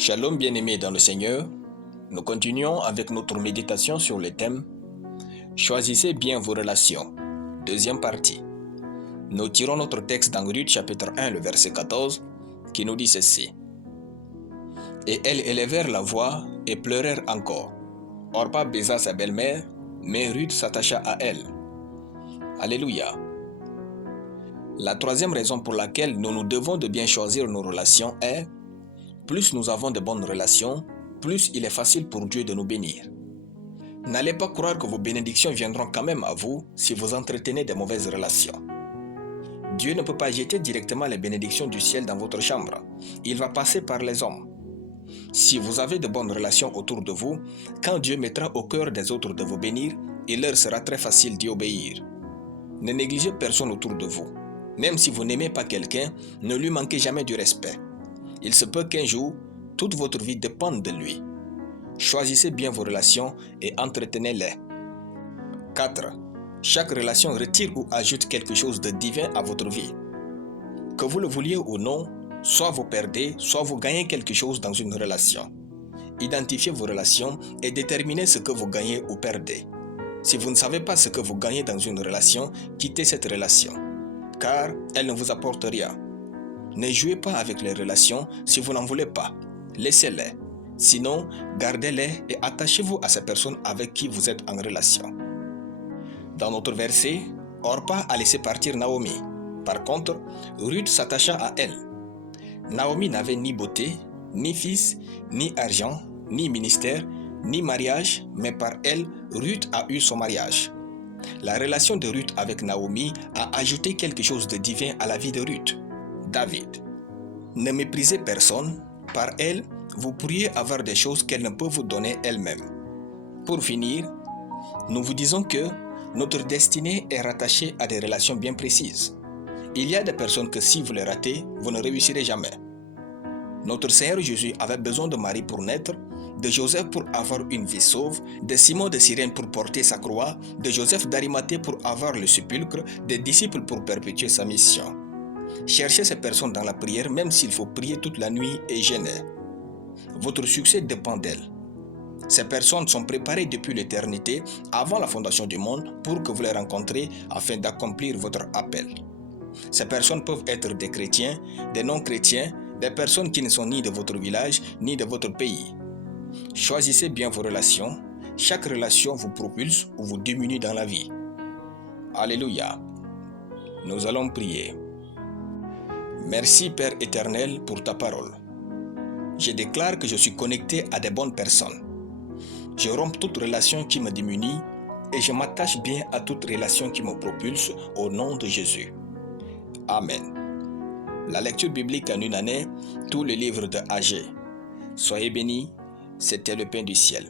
Shalom bien-aimés dans le Seigneur, nous continuons avec notre méditation sur le thème « Choisissez bien vos relations ». Deuxième partie. Nous tirons notre texte dans Ruth chapitre 1, le verset 14, qui nous dit ceci. « Et elles élevèrent la voix et pleurèrent encore. Orpa baisa sa belle-mère, mais Ruth s'attacha à elle. » Alléluia. La troisième raison pour laquelle nous devons de bien choisir nos relations est plus nous avons de bonnes relations, plus il est facile pour Dieu de nous bénir. N'allez pas croire que vos bénédictions viendront quand même à vous si vous entretenez de mauvaises relations. Dieu ne peut pas jeter directement les bénédictions du ciel dans votre chambre. Il va passer par les hommes. Si vous avez de bonnes relations autour de vous, quand Dieu mettra au cœur des autres de vous bénir, il leur sera très facile d'y obéir. Ne négligez personne autour de vous. Même si vous n'aimez pas quelqu'un, ne lui manquez jamais du respect. Il se peut qu'un jour, toute votre vie dépende de lui. Choisissez bien vos relations et entretenez-les. 4. Chaque relation retire ou ajoute quelque chose de divin à votre vie. Que vous le vouliez ou non, soit vous perdez, soit vous gagnez quelque chose dans une relation. Identifiez vos relations et déterminez ce que vous gagnez ou perdez. Si vous ne savez pas ce que vous gagnez dans une relation, quittez cette relation, car elle ne vous apporte rien. Ne jouez pas avec les relations si vous n'en voulez pas. Laissez-les. Sinon, gardez-les et attachez-vous à ces personnes avec qui vous êtes en relation. Dans notre verset, Orpa a laissé partir Naomi. Par contre, Ruth s'attacha à elle. Naomi n'avait ni beauté, ni fils, ni argent, ni ministère, ni mariage, mais par elle, Ruth a eu son mariage. La relation de Ruth avec Naomi a ajouté quelque chose de divin à la vie de Ruth. David. Ne méprisez personne, par elle, vous pourriez avoir des choses qu'elle ne peut vous donner elle-même. Pour finir, nous vous disons que notre destinée est rattachée à des relations bien précises. Il y a des personnes que si vous les ratez, vous ne réussirez jamais. Notre Seigneur Jésus avait besoin de Marie pour naître, de Joseph pour avoir une vie sauve, de Simon de Cyrène pour porter sa croix, de Joseph d'Arimathée pour avoir le sépulcre, des disciples pour perpétuer sa mission. Cherchez ces personnes dans la prière même s'il faut prier toute la nuit et jeûner. Votre succès dépend d'elles. Ces personnes sont préparées depuis l'éternité, avant la fondation du monde, pour que vous les rencontrez afin d'accomplir votre appel. Ces personnes peuvent être des chrétiens, des non-chrétiens, des personnes qui ne sont ni de votre village, ni de votre pays. Choisissez bien vos relations. Chaque relation vous propulse ou vous diminue dans la vie. Alléluia. Nous allons prier. Merci Père éternel pour ta parole. Je déclare que je suis connecté à des bonnes personnes. Je romps toute relation qui me diminue et je m'attache bien à toute relation qui me propulse au nom de Jésus. Amen. La lecture biblique en une année, tous les livres de Agé. Soyez bénis, c'était le pain du ciel.